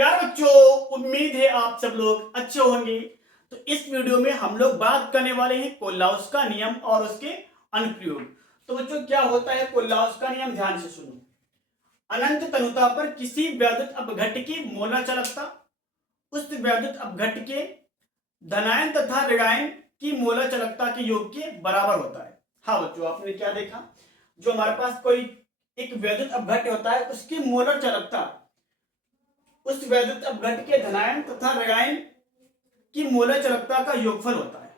प्यारे बच्चों, उम्मीद है आप सब लोग अच्छे होंगे। तो इस वीडियो में हम लोग बात करने वाले हैं कोल्लाउस का नियम और उसके अनुप्रयोग। तो बच्चों, क्या होता है कोल्लाउस का नियम, ध्यान से सुनो। अनंत तनुता पर किसी वैद्युत अपघट्ट की मोलर चालकता उस वैद्युत अपघट्ट के धनायन तथा ऋणायन की मोलर चालकता के योग के बराबर होता है। हाँ बच्चों, आपने क्या देखा, जो हमारे पास कोई एक वैद्युत अपघट्ट होता है उसकी मोलर चालकता उस वैद्युत अपघट्ट के धनायन तथा ऋणायन की मोलर चालकता का योगफल होता है।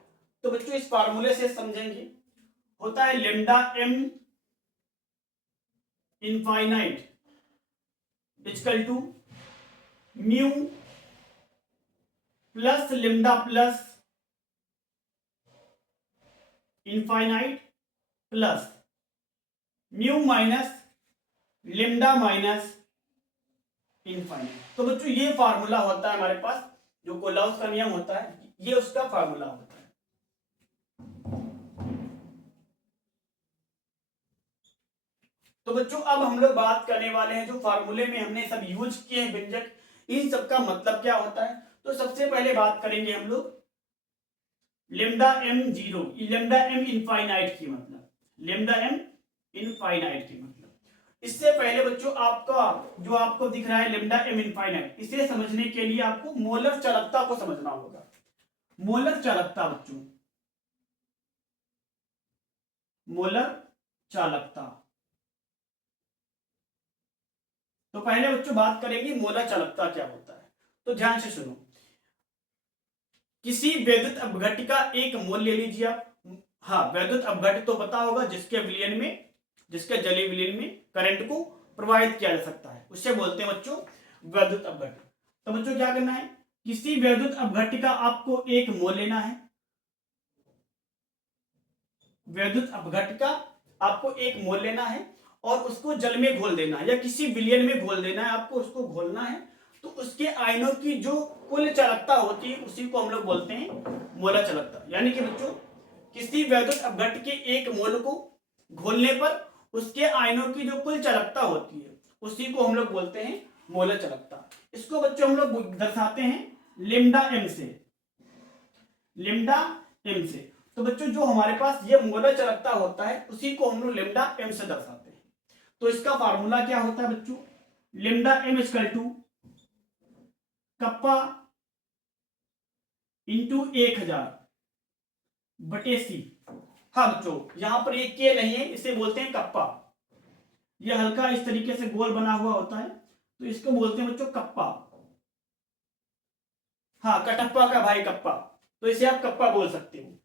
तो बच्चों, इस फार्मूले से समझेंगे। होता है lambda M infinite equal to mu plus lambda plus infinite plus mu minus lambda minus infinite. तो बच्चों, ये फार्मूला होता है हमारे पास, जो कोल्लाउस का नियम होता है, ये उसका फार्मूला होता है। तो बच्चों, अब हम लोग बात करने वाले हैं जो फार्मूले में हमने सब यूज किए हैं व्यंजक, इन सब का मतलब क्या होता है। तो सबसे पहले बात करेंगे हम लोग lambda M zero, lambda M infinite की मतलब, लेमडा एम इनफाइनाइट की मतलब। इससे पहले बच्चों, आपका जो आपको दिख रहा है लेमडा एम इनफाइनाइट, इसे समझने के लिए आपको मोलर चालकता को समझना होगा। मोलर चालकता बच्चों, मोलर चालकता। तो पहले बच्चों बात करेंगे मोलर चालकता क्या होता है। तो ध्यान से सुनो। किसी वैद्युत अपघट्ट का एक मोल ले लीजिए आप। हाँ, वैद्युत अपघट्ट तो पता होगा, जिसके विलयन में, जिसके जलीय विलयन में करंट को प्रवाहित किया जा सकता है, उससे बोलते हैं बच्चों वैद्युत अपघट्ट। तो बच्चों क्या करना है, किसी वैद्युत अपघट्ट का आपको एक मोल लेना है। वैद्युत अपघट्ट का आपको एक मोल लेना है और उसको जल में घोल देना है या किसी विलयन में घोल देना है, आपको उसको घोलना है। तो उसके आयनों की जो कुल चालकता होती है उसी को हम लोग बोलते हैं मोलर चालकता। यानी कि बच्चों, किसी वैद्युत अपघट्ट के एक मोल को घोलने पर उसके आयनों की जो कुल चालकता होती है उसी को हम लोग बोलते हैं मोलर चालकता। इसको बच्चों हम लोग दर्शाते हैं लेमडा एम से, लेमडा एम से। तो बच्चों, जो हमारे पास ये मोलर चालकता होता है उसी को हम लोग लेमडा एम से दर्शाते हैं। तो इसका फार्मूला क्या होता है बच्चों, lambda M equal to kappa into 1000 बटे सी। हाँ बच्चों, यहां पर एक के नहीं है, इसे बोलते हैं कप्पा। ये हल्का इस तरीके से गोल बना हुआ होता है, तो इसको बोलते हैं बच्चों कप्पा। हाँ, कटप्पा का भाई कप्पा, तो इसे आप कप्पा बोल सकते हो।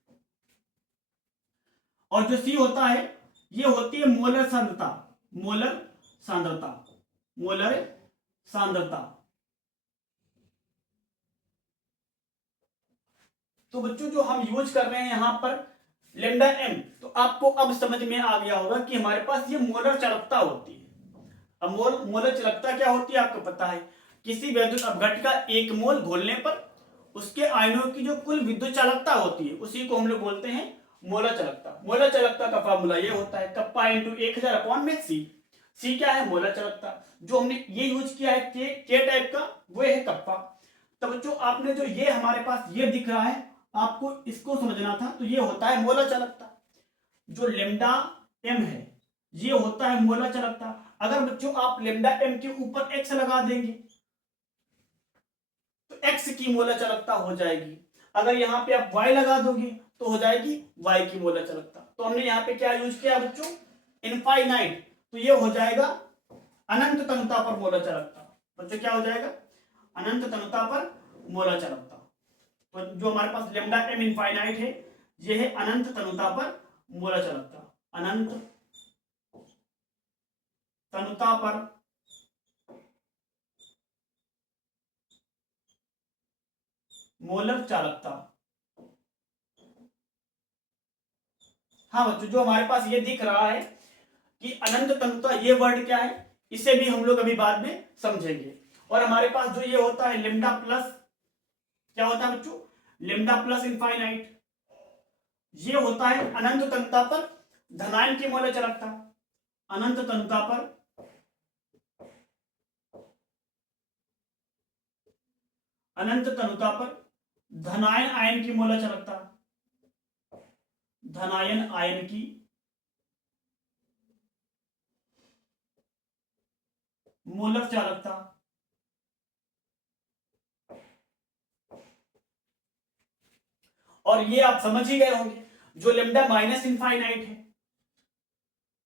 और जो सी होता है, ये होती है मोलर सांद्रता, मोलर सांद्रता, मोलर सांद्रता। तो बच्चों, जो हम यूज कर रहे हैं यहां पर लेमडा एम, तो आपको अब समझ में आ गया होगा कि हमारे पास ये मोलर चालकता होती है। अब मोलर चालकता क्या होती है आपको पता है, किसी वैद्युत अपघट्ट का एक मोल घोलने पर उसके आयनों की जो कुल विद्युत चालकता होती है उसी को हम लोग बोलते हैं मोलर चालकता। मोलर चालकता का फार्मूला ये होता है कप्पा इंटू 1000 अपॉन में सी। सी क्या है, मोलर चालकता। जो हमने ये यूज किया है के टाइप का, वो है कप्पा। तो बच्चों, आपने जो ये हमारे पास ये दिख रहा है, आपको इसको समझना था। तो ये होता है मोलर चालकता। जो लेमडा एम है ये होता है मोलर चालकता। अगर बच्चों आप लेमडा एम के ऊपर एक्स लगा देंगे तो एक्स की मोलर चालकता हो जाएगी। अगर यहाँ पे आप वाई लगा दोगे तो हो जाएगी वाई की मोलर चालकता। तो हमने यहाँ पे क्या यूज किया बच्चों, इनफाइनाइट। तो ये हो जाएगा अनंत तनुता पर मोलर चालकता। बच्चों क्या हो जाएगा, अनंत तनुता पर मोलर चालकता। तो जो हमारे पास लेमडा एम इनफाइनाइट है, ये है अनंत तनुता पर मोलर चालकता, अनंत तनुता पर मोलर चालकता। हाँ बच्चों, जो हमारे पास ये दिख रहा है कि अनंत तनुता, ये वर्ड क्या है, इसे भी हम लोग अभी बाद में समझेंगे। और हमारे पास जो ये होता है लेमडा प्लस, क्या होता है बच्चों, लेमडा प्लस इनफाइनाइट, ये होता है अनंत तनुता पर धनायन की मोलर चालकता। अनंत तनुता पर अनंत तनुता पर धनायन आयन की मोलर चालकता, धनायन आयन की मोलर चालकता, और ये आप समझ ही गए होंगे जो लेमडा माइनस इनफाइनाइट है,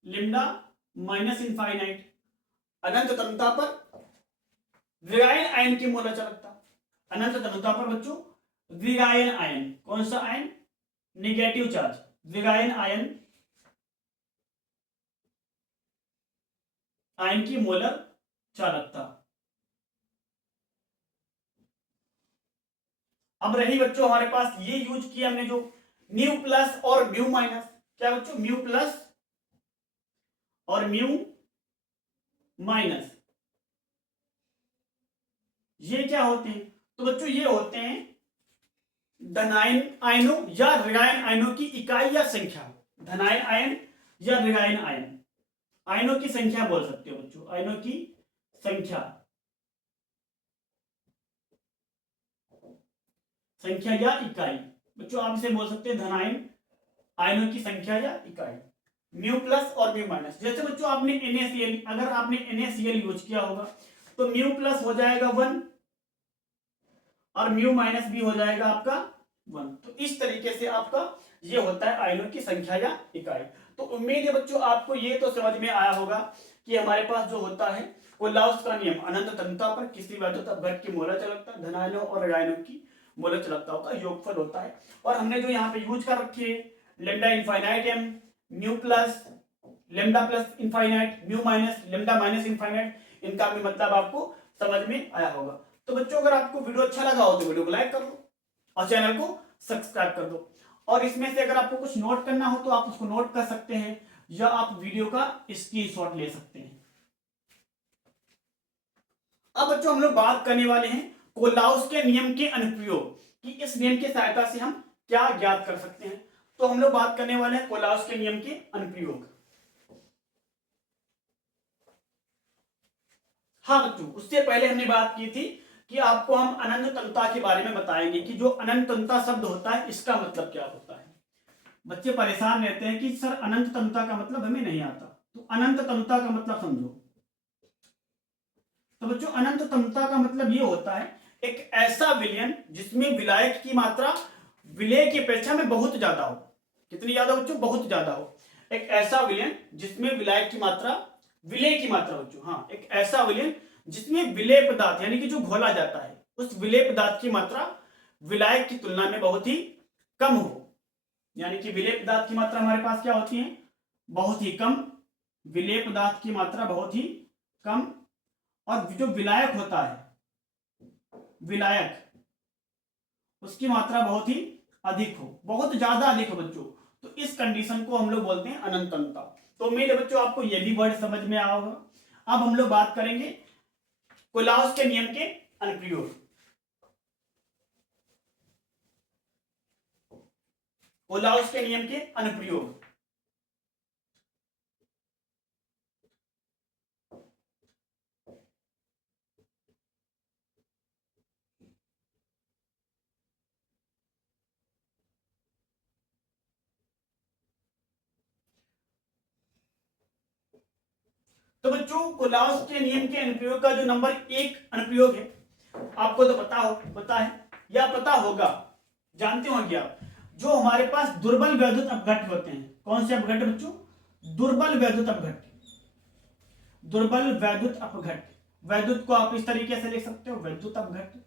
लेमडा माइनस इनफाइनाइट अनंत तनुता पर द्विआयन आयन की मोलर चालकता, अनंत तनुता पर बच्चों द्विआयन आयन, कौन सा आयन, नेगेटिव चार्ज, द्विआयन आयन, आयन की मोलर चालकता। अब रही बच्चों हमारे पास ये यूज किया हमने जो म्यू प्लस और म्यू माइनस, क्या बच्चों, म्यू प्लस और म्यू माइनस, ये क्या होते हैं, तो बच्चों ये होते हैं धनायन आयनों या ऋणायन आयनों की इकाई या संख्या, धनायन आयन या ऋणायन आयन, आयनों की संख्या बोल सकते हो बच्चों, आयनों की संख्या, संख्या या इकाई, बच्चों आप इसे बोल सकते हैं धनायन आयनों की संख्या या इकाई, म्यू प्लस और म्यू माइनस। जैसे बच्चों आपने NaCl, अगर आपने NaCl यूज किया होगा तो म्यू प्लस हो जाएगा 1 और म्यू माइनस भी हो जाएगा आपका 1। तो इस तरीके से आपका ये होता है आयनों की संख्या या इकाई। तो उम्मीद है बच्चों आपको ये तो समझ में आया होगा कि हमारे पास जो होता है कोलाउस का नियम, अनंत तनुता पर किसी वैद्युत अपघट की मोलर चालकता धनायनों और ऋणायनों की मोलर चालकताओं का योगफल होता है। और हमने जो यहाँ पे यूज कर रखी है lambda infinite M, mu plus, lambda plus infinite, mu minus, lambda minus infinite, इनका भी मतलब आपको समझ में आया होगा। तो बच्चों अगर आपको वीडियो अच्छा लगा हो तो वीडियो को लाइक कर दो और चैनल को सब्सक्राइब कर दो, और इसमें से अगर आपको कुछ नोट करना हो तो आप उसको नोट कर सकते हैं या आप वीडियो का स्क्रीनशॉट ले सकते हैं। अब बच्चों हम लोग बात करने वाले हैं कोलाउस के नियम के अनुप्रयोग कि इस नियम की सहायता से हम क्या ज्ञात कर सकते हैं। तो हम लोग बात करने वाले हैं कोलाउस के नियम के अनुप्रयोग। हाँ बच्चों, उससे पहले हमने बात की थी कि आपको हम अनंत तनुता के बारे में बताएंगे कि जो अनंत तनुता शब्द होता है इसका मतलब क्या होता है। बच्चे परेशान रहते हैं कि सर अनंत तनुता का मतलब हमें नहीं आता, तो अनंत तनुता का मतलब समझो। तो बच्चों अनंत तनुता का मतलब ये होता है एक ऐसा विलयन जिसमें विलायक की मात्रा विलेय की अपेक्षा में बहुत ज्यादा हो। कितनी ज्यादा बच्चों, बहुत ज्यादा हो। एक ऐसा विलयन जिसमें विलायक की मात्रा, विलेय की मात्रा बच्चों, हाँ, एक ऐसा विलयन जिसमें विलेय पदार्थ यानी कि जो घोला जाता है उस विलेय पदार्थ की मात्रा विलायक की तुलना में बहुत ही कम हो। यानी कि विलेय पदार्थ की मात्रा हमारे पास क्या होती है, बहुत ही कम, विलेय पदार्थ की मात्रा बहुत ही कम, और जो विलायक होता है, विलायक, उसकी मात्रा बहुत ही अधिक हो, बहुत ज्यादा अधिक हो बच्चों। तो इस कंडीशन को हम लोग बोलते हैं अनंत तनुता। तो उम्मीद है बच्चों आपको यह भी वर्ड समझ में आया होगा। अब हम लोग बात करेंगे कोलाउस के नियम के अनुप्रयोग। कोलाउस के नियम के अनुप्रयोग। तो बच्चों कोलाउस के नियम के अनुप्रयोग का जो नंबर 1 अनुप्रयोग है आपको तो पता है या पता होगा, जानते होंगे आप, जो हमारे पास दुर्बल वैद्युत अपघट्य होते हैं। कौन से अपघट्य बच्चों, दुर्बल वैद्युत अपघट्य, दुर्बल वैद्युत अपघट्य। वैद्युत को आप इस तरीके से लिख सकते हो वैद्युत अपघट्य,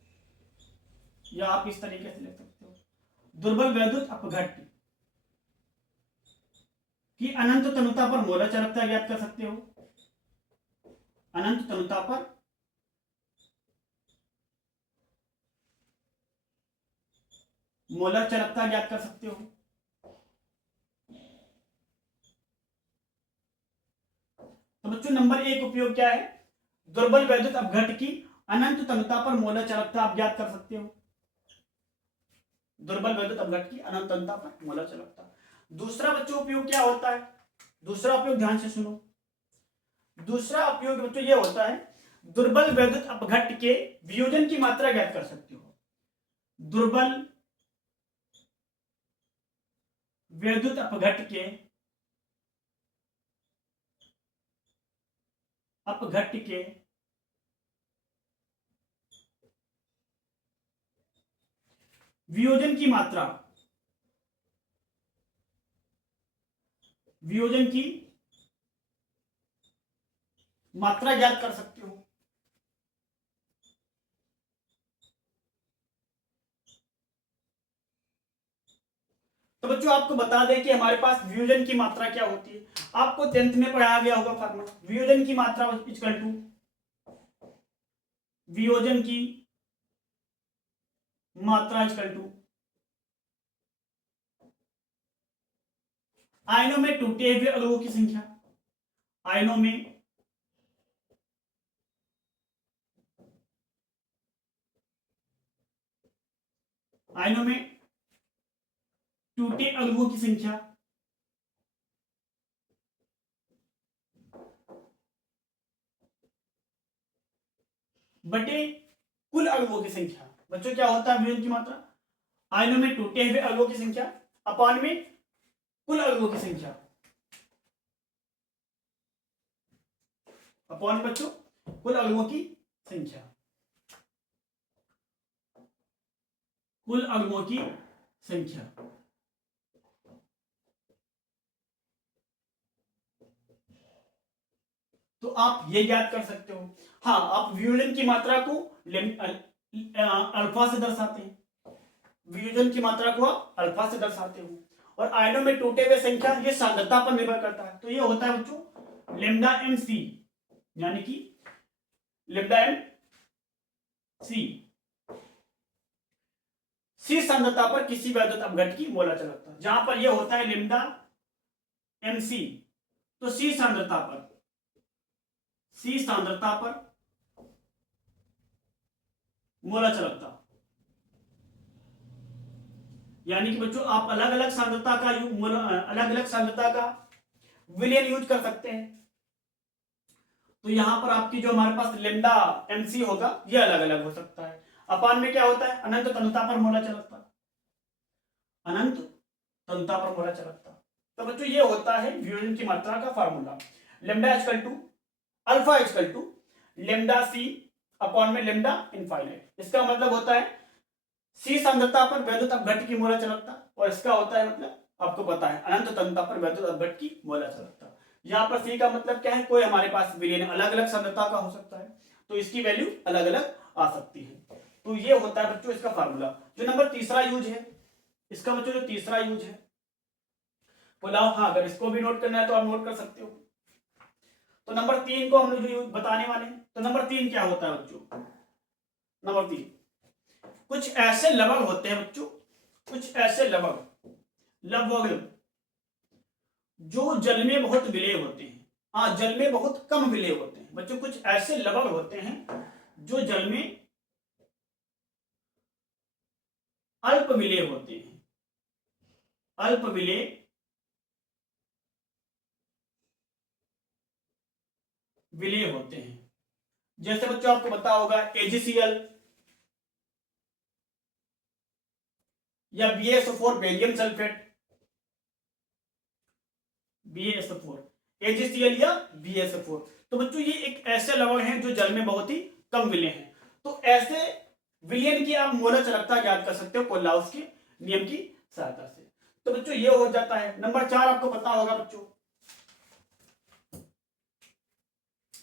या आप इस तरीके से लिख सकते हो दुर्बल वैद्युत अपघट्य की अनंत तनुता पर मोलर चालकता ज्ञात कर सकते हो। अनंत तनुता पर मोलर चालकता ज्ञात कर सकते हो। तो बच्चों नंबर 1 उपयोग क्या है, दुर्बल वैद्युत अपघट्य की अनंत तनुता पर मोलर चालकता आप ज्ञात कर सकते हो। दुर्बल वैद्युत अपघट्य की अनंत तनुता पर मोलर चालकता। दूसरा बच्चों उपयोग क्या होता है, दूसरा उपयोग ध्यान से सुनो। दूसरा उपयोग बच्चों ये होता है दुर्बल वैद्युत अपघट्य के वियोजन की मात्रा ज्ञात कर सकते हो। दुर्बल वैद्युत अपघट्य के वियोजन की मात्रा ज्ञात कर सकते हो। तो बच्चों आपको बता दें कि हमारे पास वियोजन की मात्रा क्या होती है। आपको 10th में पढ़ाया गया होगा फॉर्मूला, वियोजन की मात्रा इक्वल टू वियोजन की मात्रा इक्वल टू आयनों में टूटे हुए अणुओं की संख्या, आयनों में टूटे अणुओं की संख्या बटे कुल अणुओं की संख्या। बच्चों क्या होता है वियोजन की मात्रा? आयनों में टूटे हुए अणुओं की संख्या अपॉन में कुल अणुओं की संख्या, अपॉन बच्चों कुल अणुओं की संख्या, कुल अणुओं की संख्या। तो आप ये याद कर सकते हो। हाँ, आप वियोजन की मात्रा को अल्फा से दर्शाते हैं, वियोजन की मात्रा को आप अल्फा से दर्शाते हो, और आयनों में टूटे हुए संख्या ये सांद्रता पर निर्भर करता है। तो ये होता है बच्चों लेमडा एम सी, यानी कि लेमडा एम सी, सी सांद्रता पर किसी वैद्युत अपघट्य की मोलर चालकता। जहां पर यह होता है लेमडा एम सी, तो सी सांद्रता पर मोलर चालकता, यानी कि बच्चों आप अलग अलग सांद्रता का विलयन यूज कर सकते हैं। तो यहां पर आपकी जो हमारे पास लेमडा एमसी होगा ये अलग अलग हो सकता है। अपान में क्या होता है? अनंत तनुता पर मोलर चालकता, अनंत तनुता पर मोलर चालकता। तो बच्चों ये होता है वियोजन की मात्रा का formula, lambda equal to alpha equal to lambda C upon में लेमडा इनफाइनाइट। इसका मतलब होता है सी सांद्रता पर वैद्युत अपघट्य की मोलर चालकता, और इसका होता है मतलब आपको पता है अनंत तनुता पर वैद्युत अपघट्य की मोलर चालकता। यहाँ पर सी का मतलब क्या है? कोई हमारे पास विलयन अलग अलग सांद्रता का हो सकता है, तो इसकी वैल्यू अलग अलग आ सकती है। तो ये होता है बच्चों इसका फार्मूला। जो नंबर तीसरा यूज है इसका, बच्चों जो तीसरा यूज है पुलाव, हाँ अगर इसको भी नोट करना है तो आप नोट कर सकते हो। तो नंबर 3 को हम लोग जो बताने वाले हैं, तो नंबर 3 क्या होता है बच्चों? नंबर 3 कुछ ऐसे लवण होते हैं बच्चों, कुछ ऐसे लवण जो जल में बहुत विलेय होते हैं। हाँ, जल में बहुत कम विलेय होते हैं बच्चों। कुछ ऐसे लवण होते हैं जो जल में अल्प विलेय होते हैं, अल्प विलेय होते हैं। जैसे बच्चों आपको पता होगा AgCl या BaSO4 barium sulphate, BaSO4 AgCl या BaSO4। तो बच्चों ये एक ऐसे लवण हैं जो जल में बहुत ही कम विलेय हैं। तो ऐसे विलयन की आप मोलर चालकता ज्ञात कर सकते हो कोल्लाउस के नियम की सहायता से। तो बच्चों ये हो जाता है। नंबर 4 आपको पता होगा बच्चों,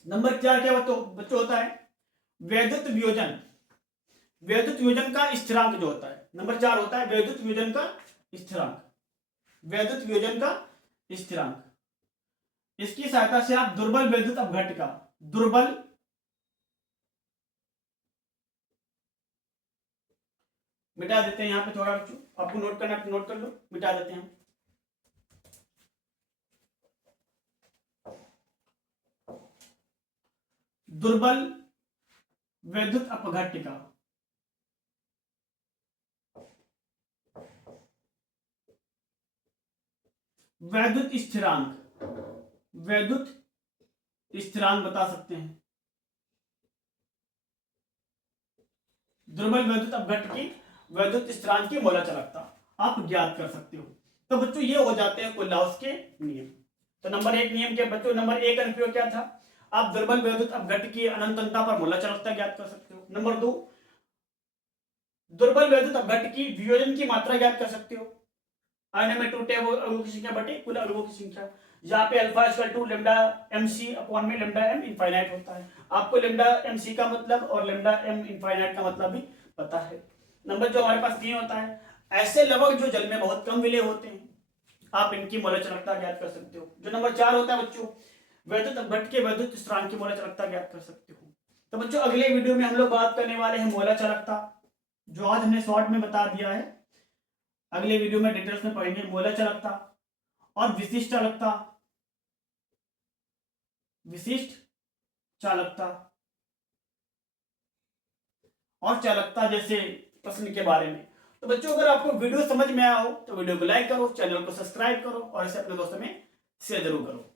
नंबर 4 क्या बच्चों होता है? वैद्युत वियोजन, वैद्युत वियोजन का स्थिरांक जो होता है। नंबर 4 होता है वैद्युत वियोजन का स्थिरांक, वैद्युत वियोजन का स्थिरांक। इसकी सहायता से आप दुर्बल वैद्युत अपघट्य का, दुर्बल मिटा देते हैं। यहां पे थोड़ा बच्चों आपको नोट करना है, नोट कर लो, मिटा देते हैं। दुर्बल वैद्युत अपघट्य का वैद्युत स्थिरांक, वैद्युत स्थिरांक बता सकते हैं। दुर्बल वैद्युत अपघट्य की वैद्युत स्थिरांक की मोलर चालकता आप ज्ञात कर सकते हो। तो बच्चों ये हो जाते हैं कोलाउस के नियम। तो नंबर 1 नियम के बच्चों, नंबर 1 अनुप्रयोग क्या था? आप दुर्बल वैद्युत अपघट्ट की अनंतता पर मोलर चालकता ज्ञात कर सकते हो। नंबर 2, दुर्बल वैद्युत अपघट्ट की वियोजन की मात्रा ज्ञात कर सकते हो, आयनों में टूटे हुए अणुओं की संख्या बटे कुल अणुओं की संख्या। यहाँ पे alpha equal to lambda mc upon में लैम्डा m इनफाइनाइट होता है। आपको लैम्डा mc का मतलब और लैम्डा m इनफाइनाइट का मतलब भी पता है। नंबर जो हमारे पास 3 होता है, ऐसे लवण जो जल में बहुत कम विलय होते हैं, आप इनकी मोलर चालकता ज्ञात कर सकते हो। जो नंबर 4 होता है बच्चों, वैद्युत अपघट्ट के वैद्युत स्थिरांक की मोलर चालकता ज्ञात कर सकते हो। तो बच्चों अगले वीडियो में हम लोग बात करने वाले हैं मोलर चालकता, जो आज हमने शॉर्ट में बता दिया है। अगले वीडियो में डिटेल्स में पढ़ेंगे मोलर चालकता और विशिष्ट चालकता, विशिष्ट चालकता और चालकता जैसे प्रश्न के बारे में। तो बच्चों अगर आपको वीडियो समझ में आया हो तो वीडियो को लाइक करो, चैनल को सब्सक्राइब करो और इसे अपने दोस्तों में शेयर जरूर करो।